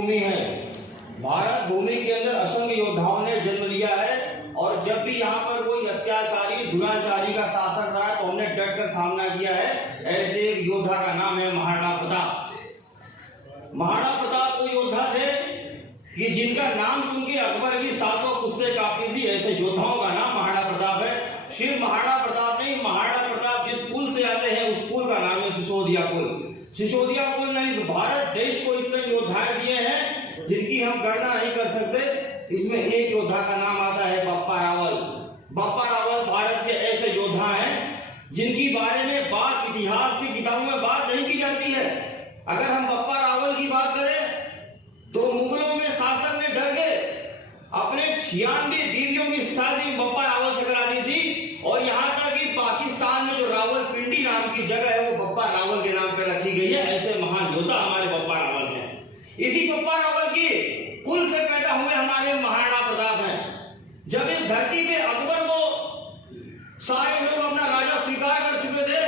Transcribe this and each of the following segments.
भूमि है। भारत भूमि के अंदर असंख्य योद्धाओं ने जन्म लिया है और जब भी यहाँ पर कोई अत्याचारी दुराचारी का शासन रहा है तो हमने डट कर सामना किया है। ऐसे एक योद्धा का नाम है महाराणा प्रताप। महाराणा प्रताप वो योद्धा थे कि जिनका नाम सुन के अकबर की सातों पुश्तें कांपती थी। ऐसे योद्धाओं का नाम महाराणा प्रताप है। सिर्फ महाराणा प्रताप नहीं, महाराणा प्रताप जिस कुल से आते हैं उस कुल का नाम है सिसोदिया कुल। सिसोदिया कुल ने इस भारत देश को इतने योद्धा दिए हैं जिनकी हम गणना नहीं कर सकते। इसमें एक योद्धा का नाम आता है बप्पा रावल। बप्पा रावल भारत के ऐसे योद्धा हैं जिनकी बारे में बात इतिहास की किताबों में बात नहीं की जाती है। अगर हम बप्पा रावल की बात करें तो मुगलों के शासक ने डर के अपने 96 बीवियों की शादी बप्पा रावल से करा दी थी और यहाँ तक कि पाकिस्तान में जो रावलपिंडी नाम की जगह है वो बप्पा रावल के नाम पर रखी गई है। ऐसे महान योद्धा हमारे बप्पा रावल हैं। इसी बप्पा रावल की कुल से पैदा हुए हमारे महाराणा प्रताप हैं। जब इस धरती पे अकबर को सारे लोग अपना राजा स्वीकार कर चुके थे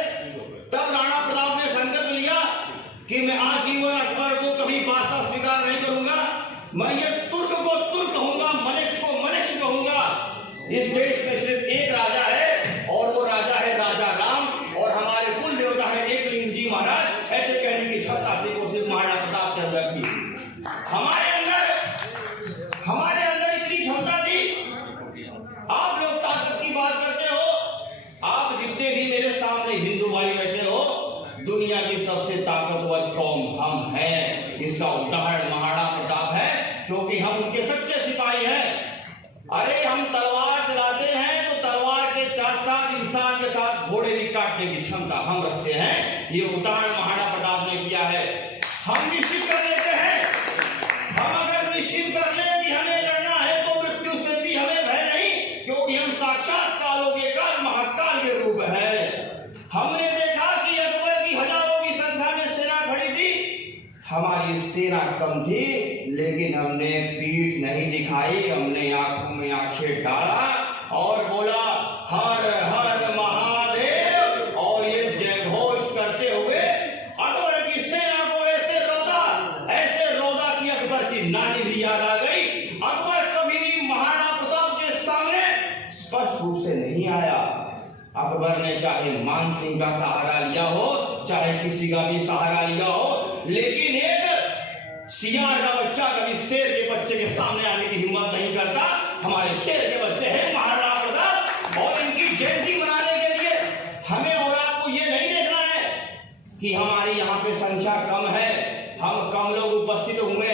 तब राणा प्रताप ने संकल्प लिया कि मैं आजीवन अकबर को कभी बादशाह स्वीकार नहीं करूंगा। मैं ये तुर्क को तुर्क कहूंगा, मनुष्य को मनुष्य कहूंगा। इस देश में सिर्फ एक राजा है और वो राजा है राजा राम और हमारे कुल देवता है एकलिंग जी महाराज। ऐसे कहने की क्षमता सिर्फ महाराणा प्रताप के अंदर थी। हमारे अंदर इतनी क्षमता थी। आप लोग ताकत की बात करते हो, आप जितने भी मेरे सामने हिंदू भाई बैठे हो, दुनिया की सबसे ताकतवर कौम हम हैं। इसका उदाहरण महाराणा प्रताप है क्योंकि हम उनके सच्चे सिपाही हैं। अरे हम तलवार चलाते हैं तो तलवार के साथ साथ इंसान के साथ घोड़े भी काटने की क्षमता हम रखते हैं। ये उदाहरण महाराणा प्रताप ने किया है। हम निश्चित कर लेते हैं, हम अगर निश्चित कर ले कि हमें लड़ना है तो मृत्यु से भी हमें भय नहीं, क्योंकि हम साक्षात कालों के काल महाकाल के रूप है। हमने देखा कि अकबर की हजारों की संख्या में सेना खड़ी थी, हमारी सेना कम थी, लेकिन हमने पीठ नहीं दिखाई। हमने आंखों में आंखें डाला और बोला हर हर महादेव और ये जय घोष करते हुए अकबर की सेना को ऐसे रौदा की अकबर की नानी भी याद आ गई। अकबर कभी भी महाराणा प्रताप के सामने स्पष्ट रूप से नहीं आया। अकबर ने चाहे मान सिंह का सहारा लिया हो, चाहे किसी का भी सहारा लिया हो, लेकिन एक सियार का बच्चा कभी शेर के बच्चे के सामने आने की हिम्मत नहीं करता। हमारे शेर के बच्चे हैं महाराणा प्रताप और इनकी जयंती मनाने के लिए हमें और आपको ये नहीं देखना है कि हमारी यहाँ पे संख्या कम है, हम कम लोग उपस्थित हुए